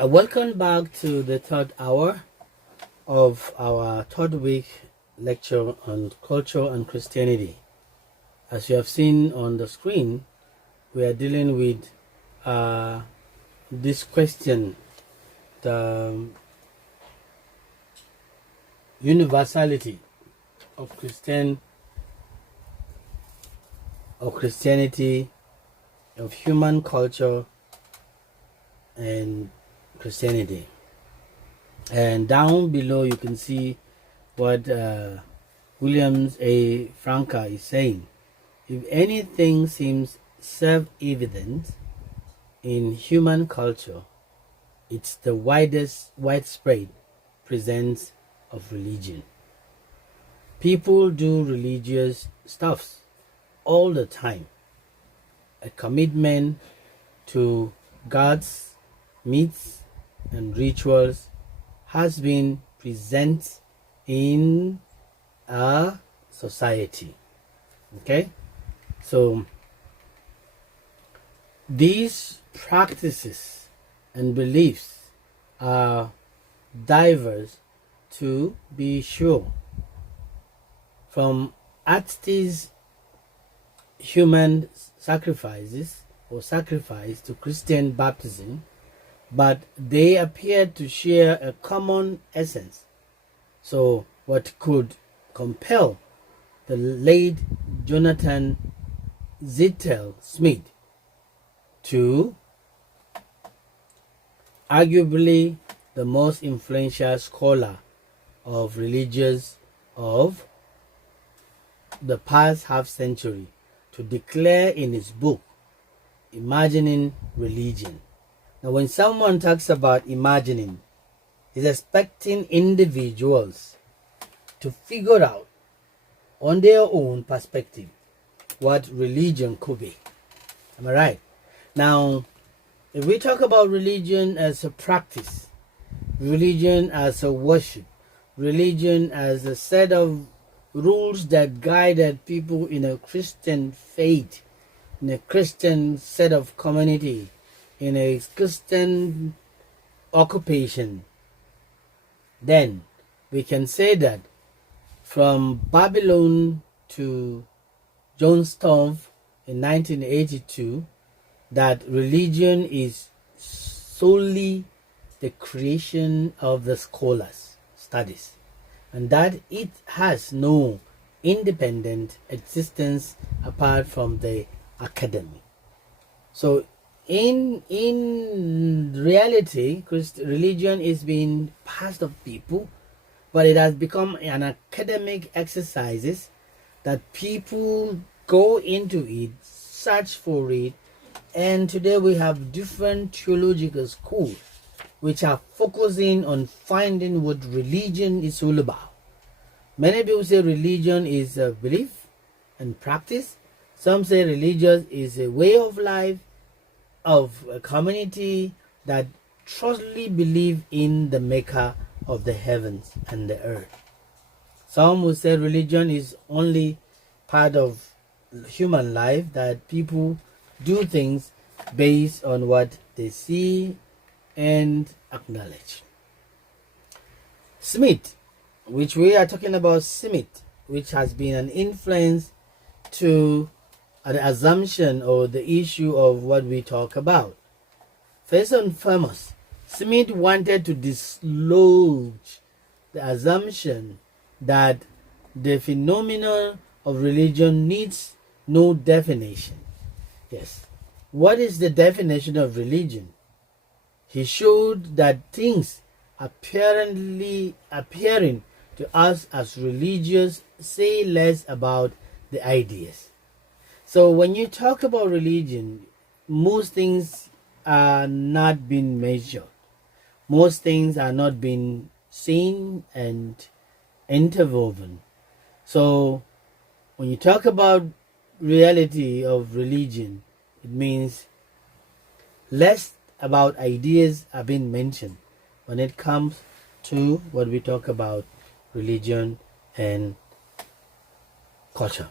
Welcome back to the third hour of our third week lecture on culture and Christianity. As you have seen on the screen, we are dealing with this question, the universality of Christianity, of human culture and Christianity. And down below you can see what Williams A. Franca is saying. If anything seems self-evident in human culture, it's the widespread presence of religion. People do religious stuffs all the time. A commitment to gods, myths, and rituals has been present in our society. Okay? So, these practices and beliefs are diverse, to be sure, from Atti's human sacrifice to Christian baptism, but they appear to share a common essence. So, what could compel the late Jonathan Zittel Smith, to arguably the most influential scholar of religions of the past half century, to declare in his book, Imagining Religion. Now, when someone talks about imagining, he's expecting individuals to figure out on their own perspective what religion could be. Am I right? Now, if we talk about religion as a practice, religion as a worship, religion as a set of rules that guided people in a Christian faith, in a Christian set of community, in a Christian occupation, then we can say that from Babylon to Johnstown in 1982, that religion is solely the creation of the scholars' studies, and that it has no independent existence apart from the academy. So in reality, religion is being passed of people, but it has become an academic exercise that people go into it, search for it, and today we have different theological schools which are focusing on finding what religion is all about. Many people say religion is a belief and practice. Some say religion is a way of life of a community that trustfully believe in the maker of the heavens and the earth. Some will say religion is only part of human life, that people do things based on what they see and acknowledge. Smith, which we are talking about, Smith, which has been an influence to the assumption or the issue of what we talk about. First and foremost, Smith wanted to dislodge the assumption that the phenomenon of religion needs no definition. Yes. What is the definition of religion? He showed that things apparently appearing to us as religious say less about the ideas. So when you talk about religion, most things are not being measured. Most things are not being seen and interwoven. So when you talk about reality of religion, it means less about ideas are being mentioned when it comes to what we talk about religion and culture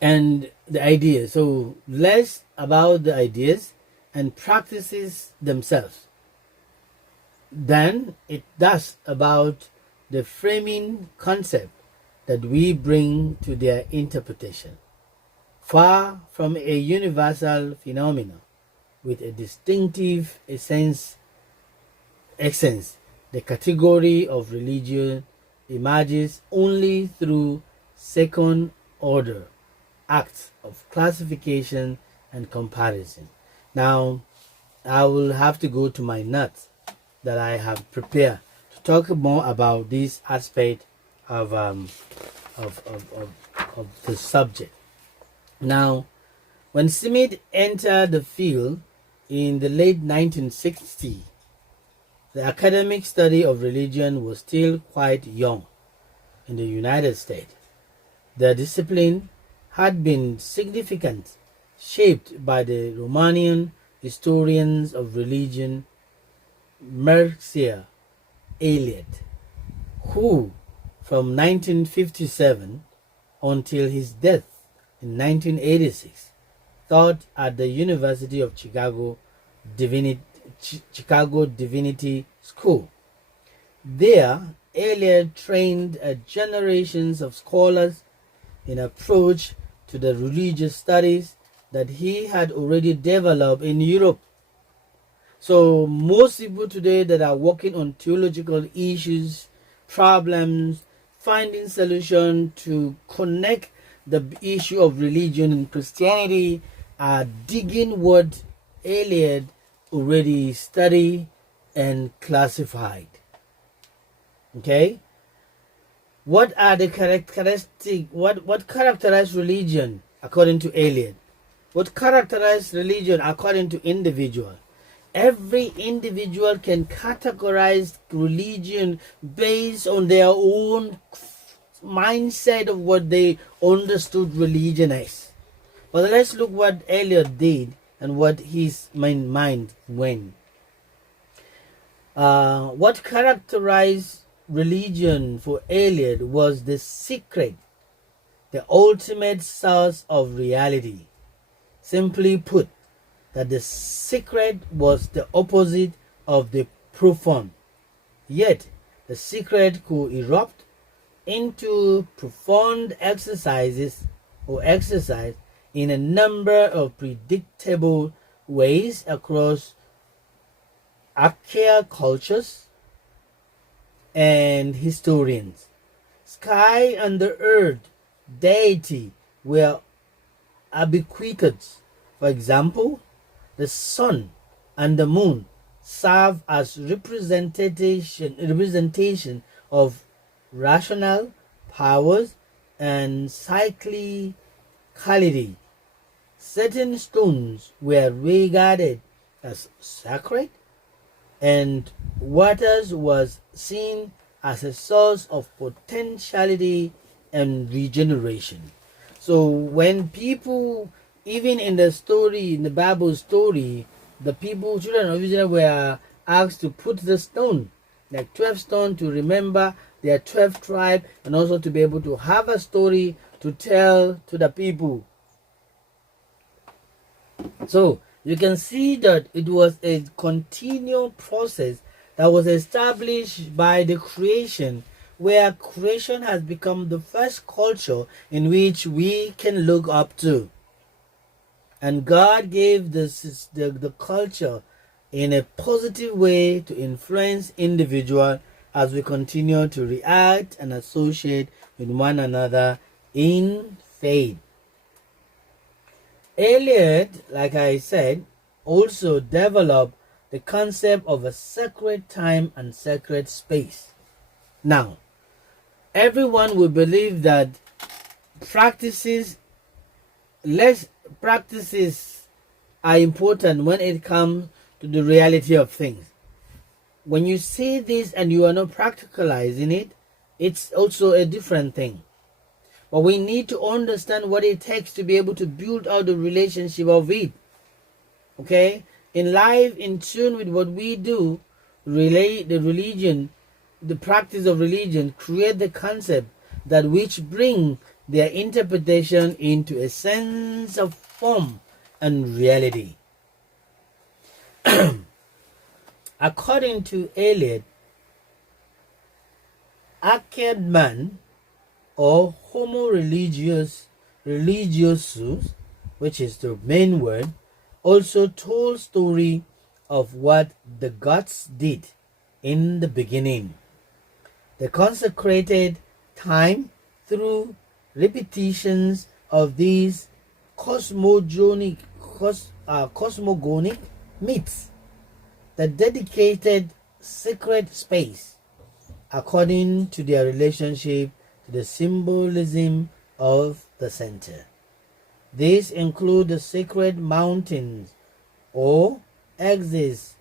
and the ideas. So less about the ideas and practices themselves. than it does about the framing concept that we bring to their interpretation. Far from a universal phenomenon with a distinctive essence, the category of religion emerges only through second order acts of classification and comparison. Now, I will have to go to my notes that I have prepared to talk more about this aspect of the subject. Now, when Smith entered the field in the late 1960s, the academic study of religion was still quite young in the United States. The discipline had been significantly shaped by the Romanian historians of religion Mircea Eliade, who from 1957 until his death in 1986 taught at the University of Chicago Divinity School. There, Eliade trained generations of scholars in approach to the religious studies that he had already developed in Europe. So most people today that are working on theological issues, problems, finding solution to connect the issue of religion and Christianity are digging what Eliade already studied and classified. Okay? What are the characteristics? What characterize religion according to Eliade? What characterize religion according to individual? Every individual can categorize religion based on their own mindset of what they understood religion as. But let's look what Eliade did and what his mind went. What characterized religion for Eliade was the secret, the ultimate source of reality. Simply put, that the secret was the opposite of the profound. Yet, the secret could erupt into profound exercise in a number of predictable ways across archaic cultures and historians. Sky and the earth, deity were ubiquitous. For example, the sun and the moon serve as representation of rational powers and cyclicality. Certain stones were regarded as sacred, and waters was seen as a source of potentiality and regeneration. So when people, even in the story, in the Bible story, the people, children of Israel, were asked to put the stone, like 12 stones, to remember their 12 tribe, and also to be able to have a story to tell to the people. So you can see that it was a continual process that was established by the creation, where creation has become the first culture in which we can look up to. And God gave the culture in a positive way to influence individuals as we continue to react and associate with one another in faith. Eliade, like I said, also developed the concept of a sacred time and sacred space. Now, everyone will believe that practices are important when it comes to the reality of things. When you say this and you are not practicalizing it, it's also a different thing. But we need to understand what it takes to be able to build out the relationship of it. Okay? In life, in tune with what we do, relate the religion, the practice of religion, create the concept that which bring their interpretation into a sense of form and reality. According to Eliot, Ackerman, or Homo religiosus, which is the main word, also told story of what the gods did in the beginning. The consecrated time through repetitions of these cosmogonic myths, the dedicated sacred space according to their relationship to the symbolism of the center. These include the sacred mountains or axis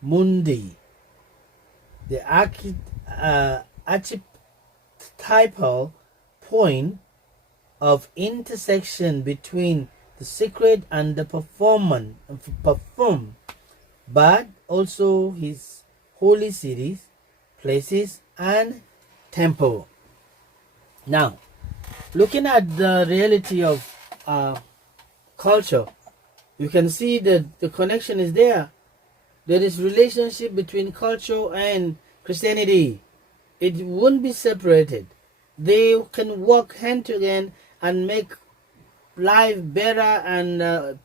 mundi, the archetypal point of intersection between the sacred and the performed, but also his holy cities, places, and temple. Now, looking at the reality of culture, you can see that the connection is there. There is relationship between culture and Christianity. It won't be separated. They can work hand to hand and make life better and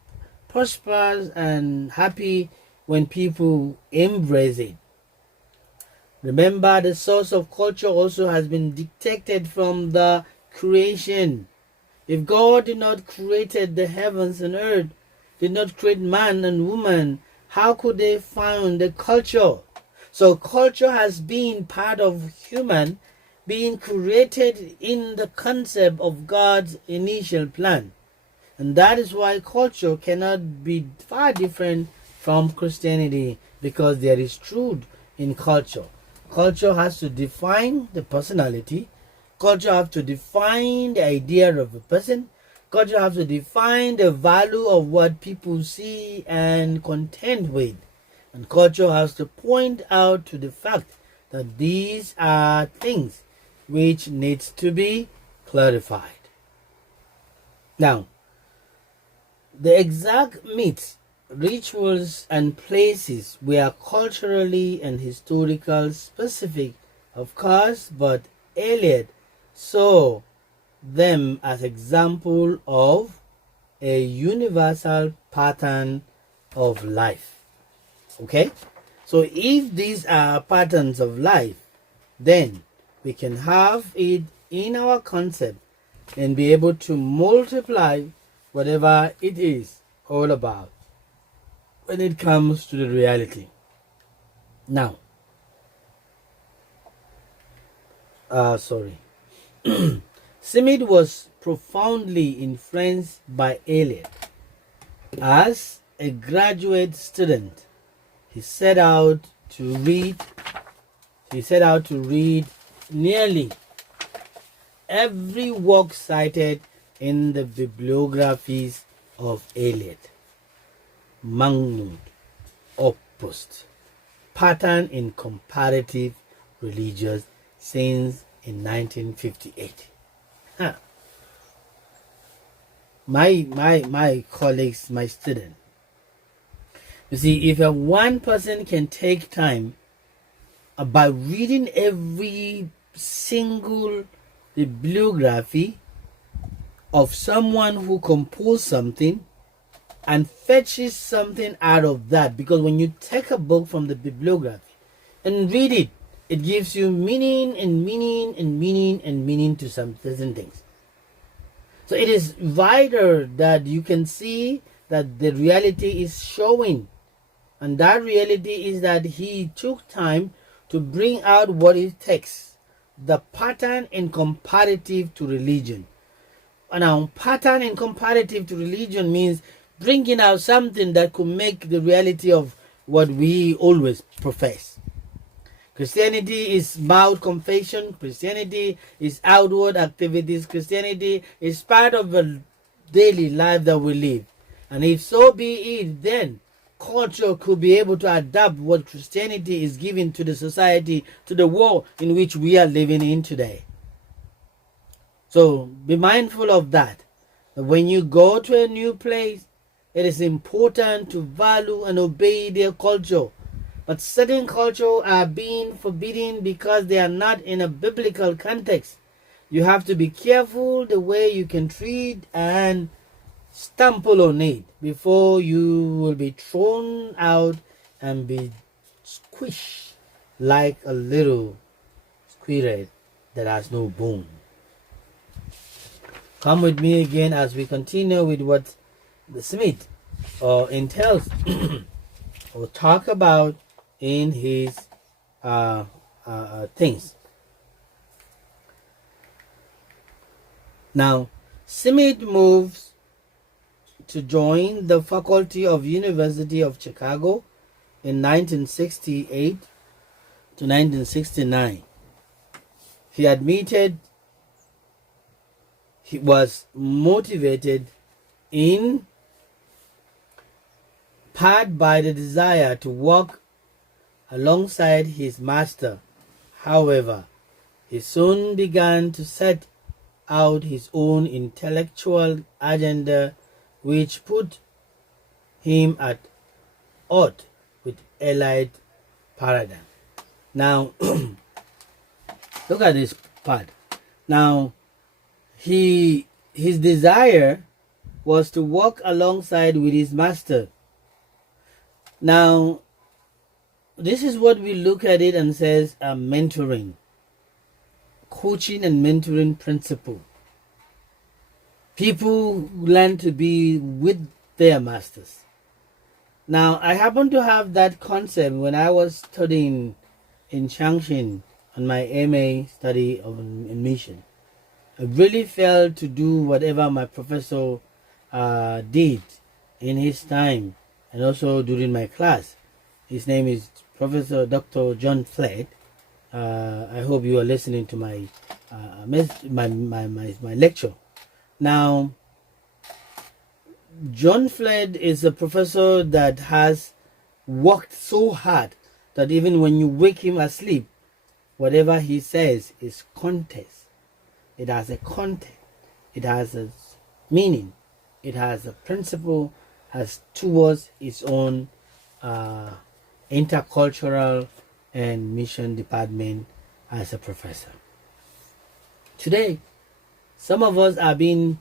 prosperous and happy when people embrace it. Remember, the source of culture also has been detected from the creation. If God did not create the heavens and earth, did not create man and woman, how could they find the culture? So culture has been part of human being created in the concept of God's initial plan. And that is why culture cannot be far different from Christianity, because there is truth in culture. Culture has to define the personality. Culture has to define the idea of a person. Culture has to define the value of what people see and contend with. And culture has to point out to the fact that these are things which needs to be clarified. Now, the exact myths, rituals, and places were culturally and historically specific, of course, but Eliot saw them as example of a universal pattern of life. Okay, so if these are patterns of life, then we can have it in our concept and be able to multiply whatever it is all about when it comes to the reality. Now, Smith was profoundly influenced by Eliot. As a graduate student, he set out to read nearly every work cited in the bibliographies of Eliot. Magnum Opus, Pattern in Comparative Religious Science in 1958. My colleagues, my students, you see, if one person can take time by reading every single bibliography of someone who composed something and fetches something out of that, because when you take a book from the bibliography and read it, it gives you meaning and meaning and meaning and meaning to some certain things. So it is vital that you can see that the reality is showing. And that reality is that he took time to bring out what it takes. The pattern in comparative to religion. Now, pattern in comparative to religion means bringing out something that could make the reality of what we always profess. Christianity is mouth confession. Christianity is outward activities. Christianity is part of the daily life that we live. And if so be it, then culture could be able to adapt what Christianity is giving to the society, to the world in which we are living in today. So be mindful of that. When you go to a new place, it is important to value and obey their culture. but certain cultures are being forbidden because they are not in a biblical context. You have to be careful the way you can treat and stumble on it before you will be thrown out and be squished like a little squirrel that has no bone. Come with me again as we continue with what the Smith entails or talk about in his things. Now, Smith moves to join the faculty of University of Chicago in 1968 to 1969. He admitted he was motivated in part by the desire to work alongside his master. However, he soon began to set out his own intellectual agenda, which put him at odds with Elite paradigm. Now, look at this part. Now, his desire was to work alongside with his master. Now, this is what we look at it and says mentoring, coaching and mentoring principle. People learn to be with their masters. Now, I happen to have that concept when I was studying in Changshin on my MA study in mission. I really felt to do whatever my professor did in his time and also during my class. His name is Professor Dr. John Flett. I hope you are listening to my lecture. Now, John Flett is a professor that has worked so hard that even when you wake him asleep, whatever he says is context. It has a content. It has a meaning. It has a principle as towards its own intercultural and mission department as a professor. Today, some of us are being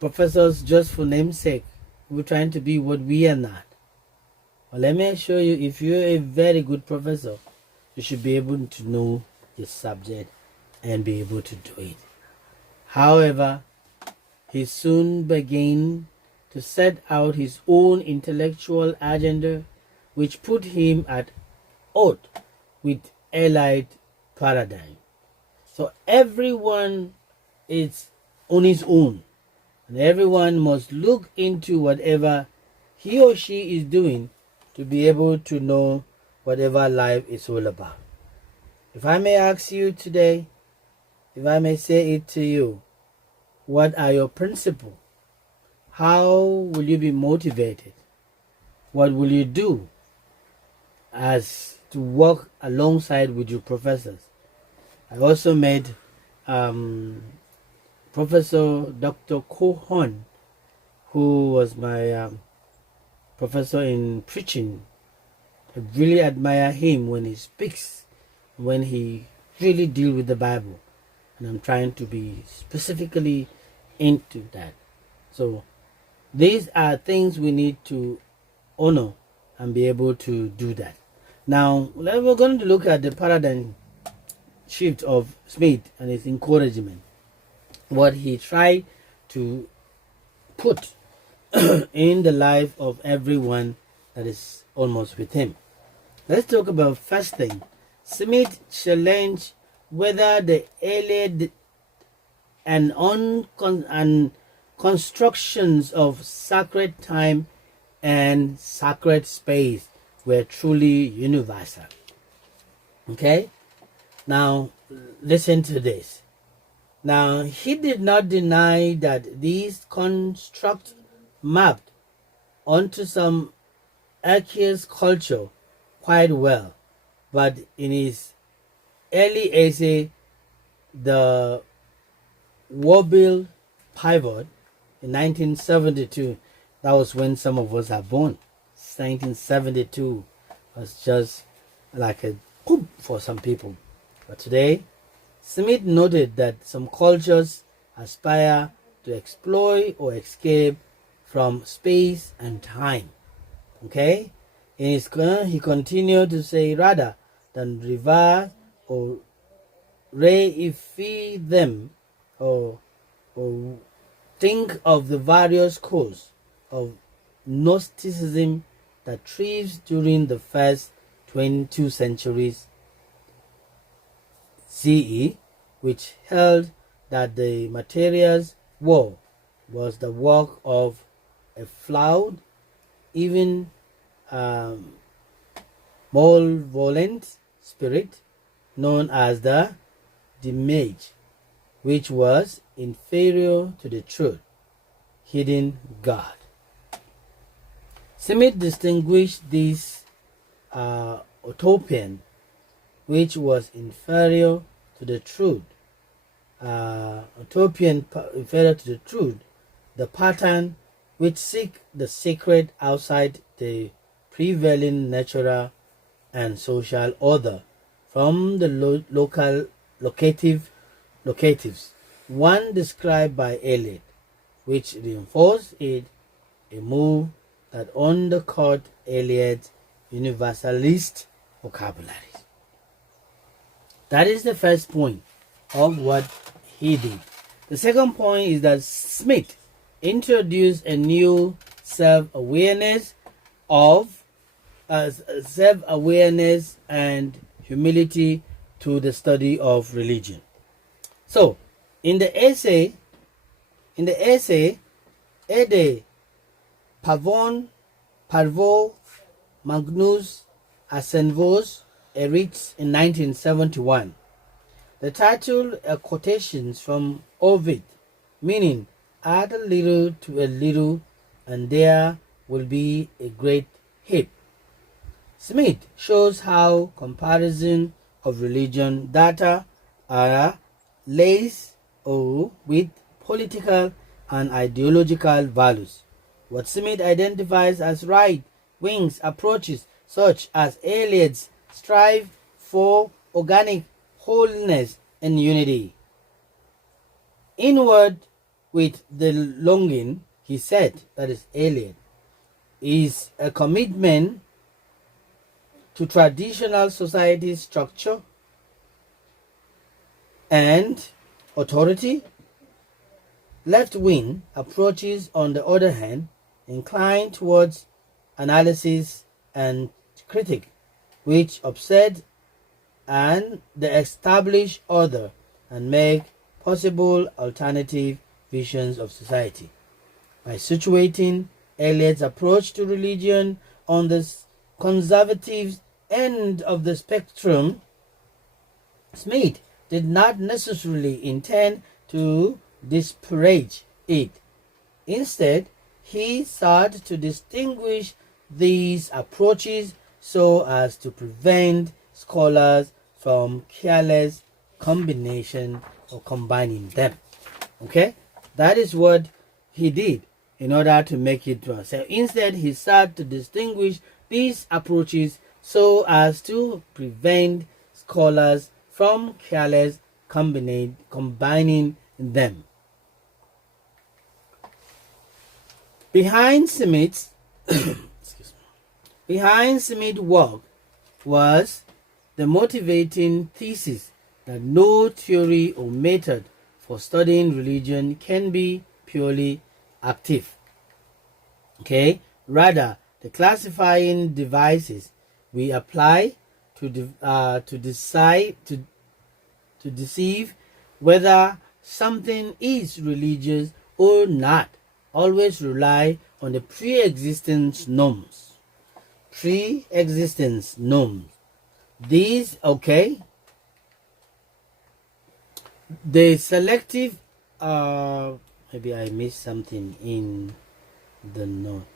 professors just for namesake. We're trying to be what we are not. Well, let me assure you, if you're a very good professor, you should be able to know your subject and be able to do it. However, he soon began to set out his own intellectual agenda, which put him at odds with Elite paradigm. So everyone is on his own, and everyone must look into whatever he or she is doing to be able to know whatever life is all about. If I may ask you today, if I may say it to you, what are your principles? How will you be motivated? What will you do as to work alongside with your professors? I also met Professor Dr. Ko Hon, who was my professor in preaching. I really admire him when he speaks, when he really deals with the Bible. And I'm trying to be specifically into that. So these are things we need to honor and be able to do that. Now, we're going to look at the paradigm shift of Smith and his encouragement. What he tried to put in the life of everyone that is almost with him. Let's talk about first thing. Smith challenged whether the alien and constructions of sacred time and sacred space were truly universal. Okay? Now, listen to this. Now, he did not deny that these constructs mapped onto some archaic culture quite well, but in his early essay, The Warbill Pivot, in 1972, that was when some of us are born. 1972 was just like a coup for some people. But today, Smith noted that some cultures aspire to exploit or escape from space and time. Okay? He continued to say, rather than reverse or reify them, or think of the various schools of Gnosticism that thrived during the first 22 centuries CE, which held that the materials world was the work of a flawed, even malevolent spirit known as the Image, which was inferior to the truth, hidden God. Smith distinguished this utopian, which was inferior to the truth, inferior to the truth, the pattern which seek the sacred outside the prevailing natural and social order, from the locatives, one described by Eliot, which reinforced it, a move that undercut Eliot's universalist vocabulary. That is the first point of what he did. The second point is that Smith introduced a new self-awareness and humility to the study of religion. So, in the essay, Ede Parvo Magnus Assenvos Eritz in 1971. The title are quotations from Ovid, meaning add a little to a little and there will be a great heap. Smith shows how comparison of religion data are laced with political and ideological values. What Smith identifies as right-wing approaches, such as Eliot's strive for organic wholeness and unity. Inward with the longing, he said, that is Eliot, is a commitment to traditional society structure and authority. Left-wing approaches, on the other hand, incline towards analysis and critique, which upset and the established order and make possible alternative visions of society. By situating Eliot's approach to religion on the conservative end of the spectrum, Smith did not necessarily intend to disparage it. Instead, he sought to distinguish these approaches so as to prevent scholars from careless combination or combining them. Okay, that is what he did in order to make it to us. So instead, he sought to distinguish these approaches so as to prevent scholars from careless combining them. Behind Smith's work was the motivating thesis that no theory or method for studying religion can be purely active. Okay, rather the classifying devices we apply to deceive whether something is religious or not always rely on the pre-existence norms. These, okay, the selective, maybe I missed something in the note.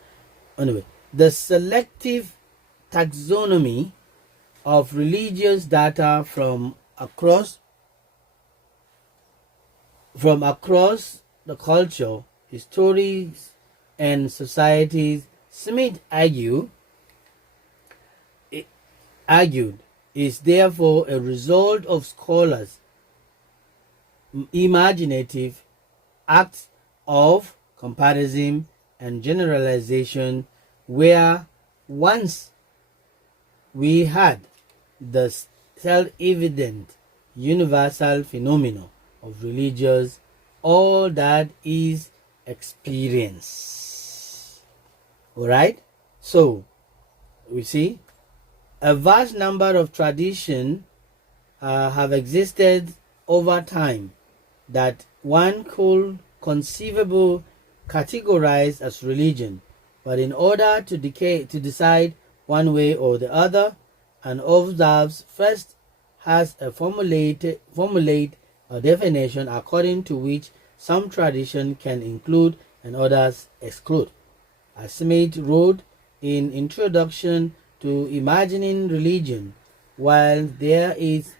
Anyway, the selective taxonomy of religious data from across the culture, histories, and societies, Smith argued is therefore a result of scholars' imaginative acts of comparison and generalization, where once we had the self-evident universal phenomenon of religious, all that is experience. Alright? So, we see a vast number of traditions have existed over time that one could conceivably categorize as religion, but in order to decide one way or the other, an observer first has a formulate a definition according to which some tradition can include and others exclude. As Smith wrote in Introduction to Imagining Religion, while there is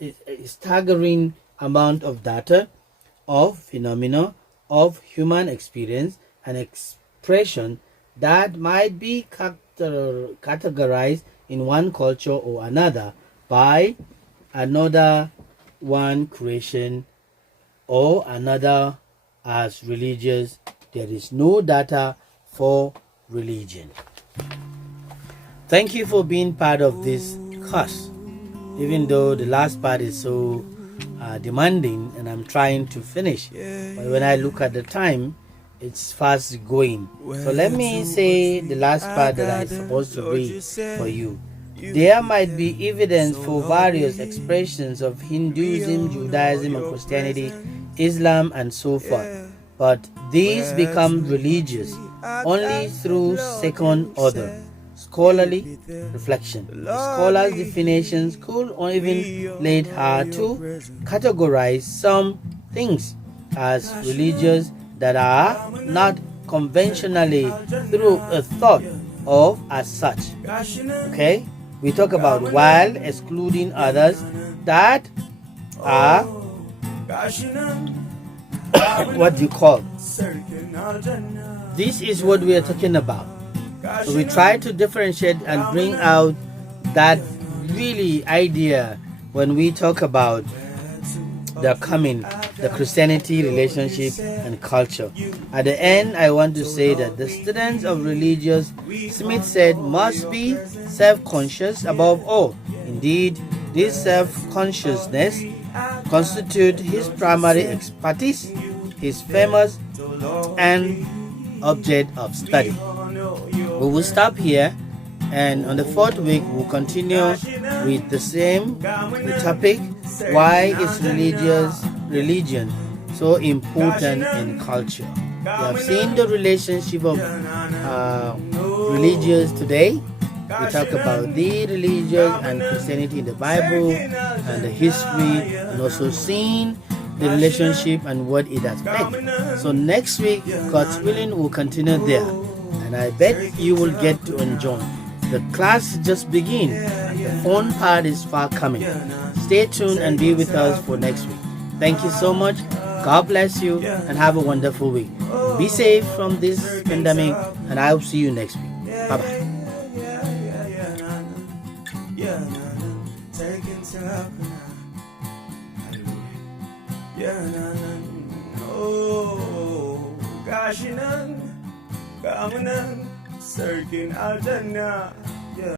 a staggering amount of data, of phenomena, of human experience and expression that might be categorized in one culture or another by another one creation or another as religious, there is no data for religion. Thank you for being part of this course, even though the last part is so demanding and I'm trying to finish, but when I look at the time, it's fast going. So let me say the last part that I'm supposed to read for you. There might be evidence for various expressions of Hinduism, Judaism, and Christianity, Islam, and so forth, but these become religious only through second order scholarly reflection. The scholar's definitions could even lead her to categorize some things as religious that are not conventionally through a thought of as such. Okay? We talk about while excluding others that are what you call. This is what we are talking about. So we try to differentiate and bring out that really idea when we talk about the Christianity relationship and culture. At the end, I want to say that the students of religious, Smith said, must be self-conscious above all. Indeed, this self-consciousness constitutes his primary expertise, his famous and object of study. We will stop here, and on the fourth week we'll continue with the topic, why is religion so important in culture. We have seen the relationship of religious today. We talk about the religion and Christianity in the Bible and the history, and also seeing the relationship and what it has meant. So next week, God's willing, we'll continue there, and I bet you will get to enjoy. The class just begin, and the fun part is far coming. Stay tuned and be with us for next week. Thank you so much. God bless you and have a wonderful week. Be safe from this pandemic, and I will see you next week. Bye bye. Kashinan, Kamanan, Sirkin Al Jannah.